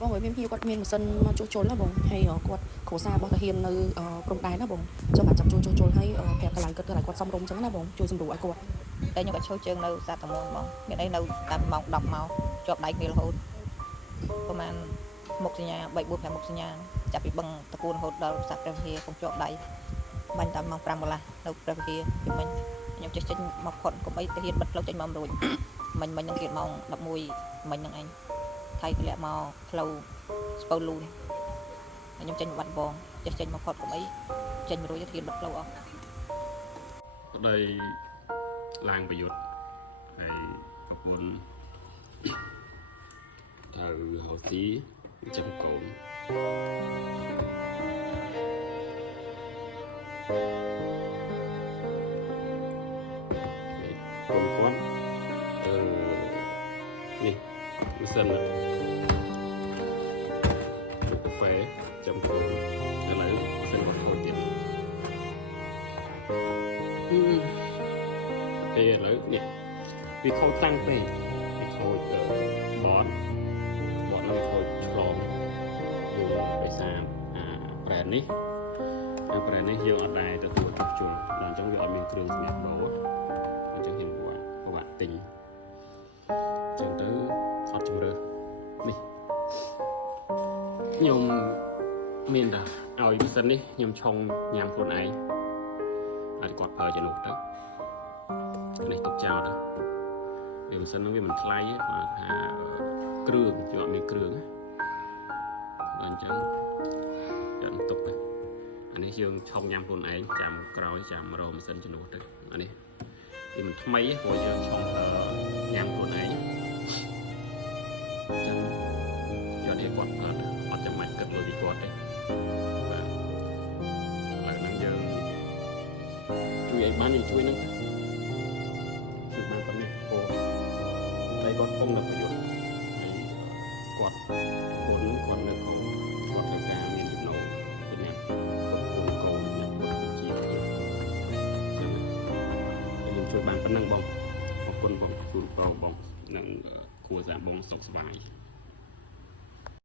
បងឲ្យមានភ្ញៀវគាត់មានម៉ាស៊ីនមកជួសជុលណាបងហើយគាត់គ្រួសាររបស់តាហ៊ាននៅព្រំដែនណាបងចាំបាច់ចាប់ជួសជុលហើយប្រាប់កន្លែងគាត់សំរុំចឹងណាបងជួយសម្រួលឲ្យគាត់តែខ្ញុំក៏ឈរជើងនៅសាតមុនបងមានអីនៅតាមម៉ោង10មកជាប់ដៃគ្នារហូតប្រហែលមុខសញ្ញា3 4 5មុខសញ្ញាចាប់ពីបឹងតកូនរហូតដល់សាព្រះវិហារកុំជាប់ដៃបាញ់តាមម៉ោង5កន្លះនៅព្រះវិហារពីមិញខ្ញុំចេះចេញមកផុតកុំអីទៅហ៊ានបិទផ្លូវចេញមករួចមិញនឹងទៀតម៉ោង11មិញនឹងឯងថៃធ្លាក់មកផ្លូវស្ពៅលូនខ្ញុំចេញបាត់បងចេះចេញមកផុតកុំអីចេញរួចទៅហ៊ានបិទផ្លូវអស់ប្តីឡើងប្រយុទ្ធហើយប្រពន្ធហៅទីចាំកូនគាត់នេះម៉ាស៊ីនកាហ្វេចាំកូនឥឡូវម៉ាស៊ីនគាត់ខូចទៀតឥឡូវនេះវាខូចខ្លាំងពេកវាខូចបតនឹងខូចឆ្លងយើងដោយសារប្រែននេះយើងអត់ដែរទទួលជួសជុលដល់អញ្ចឹងវាអត់មានគ្រឿងសម្រាប់ដូរអញ្ចឹងខ្ញុំពិបាកទិញអញ្ចឹងទៅអត់ជំរឿនេះខ្ញុំមានតែឲ្យម៉ាស៊ីននេះខ្ញុំឆុងញ៉ាំខ្លួនឯងឲ្យគាត់ប្រើជំនួសទៅនេះទុកចោលទៅវាម៉ាស៊ីននោះវាមិនថ្លៃទេគាត់ថាគ្រឿងជាប់មានគ្រឿងដល់អញ្ចឹងចាំទុកទៅអានេះយើងឆុងញ៉ាំខ្លួនឯងចាំក្រោយចាំរកម៉ាស៊ីនជំនួសទៅអានេះវាមិនថ្មីទេព្រោះយើងឆុងញ៉ាំខ្លួនឯងអញ្ចឹងយកនេះគាត់អត់ចាំបាច់គិតលុយពីគាត់ទេបាទឥឡូវហ្នឹងយើងជួយឲ្យបានយើងជួយហ្នឹងជួយបានប៉ុណ្ណេះព្រោះតែគាត់គង់នៅប្រយុទ្ធហើយគាត់គាត់នៅកូនគាត់ត្រូវការមានចំណូលសម្រាប់កូនសម្រាប់ជាយើងជួយបានប៉ុណ្ណឹងបងអរគុណបងជូនបងនិងគួរសារបងសុខសប្បាយ